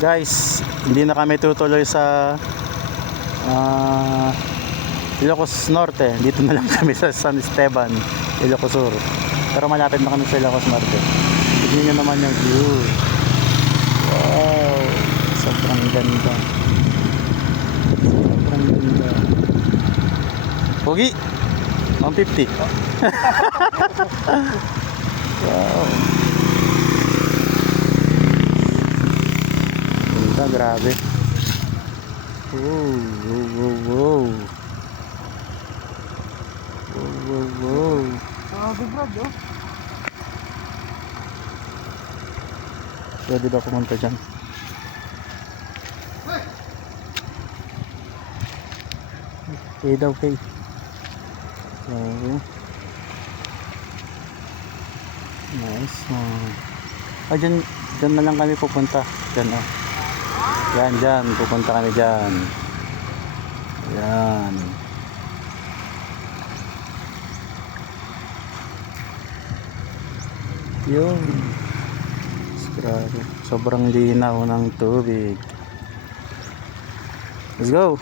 Guys, hindi na kami tutuloy sa Ilocos Norte. Dito na lang kami sa San Esteban, Ilocos Sur. Pero malapit na kami sa Ilocos Norte. Tignan nyo naman yung view. Wow, sobrang ganda. Sobrang ganda. Pogi, 150. Wow. Ganda, grabe. Wow, wow, wow, wow. Wow, wow, wow. Big Brad, oh. Pwede ba pumunta dyan? Okay daw, okay. So, nice. Dyan na lang kami pupunta. Dyan, oh. Dyan, pupunta kami dyan. Yan. Yun. Grabe. Sobrang linaw ng tubig. Let's go.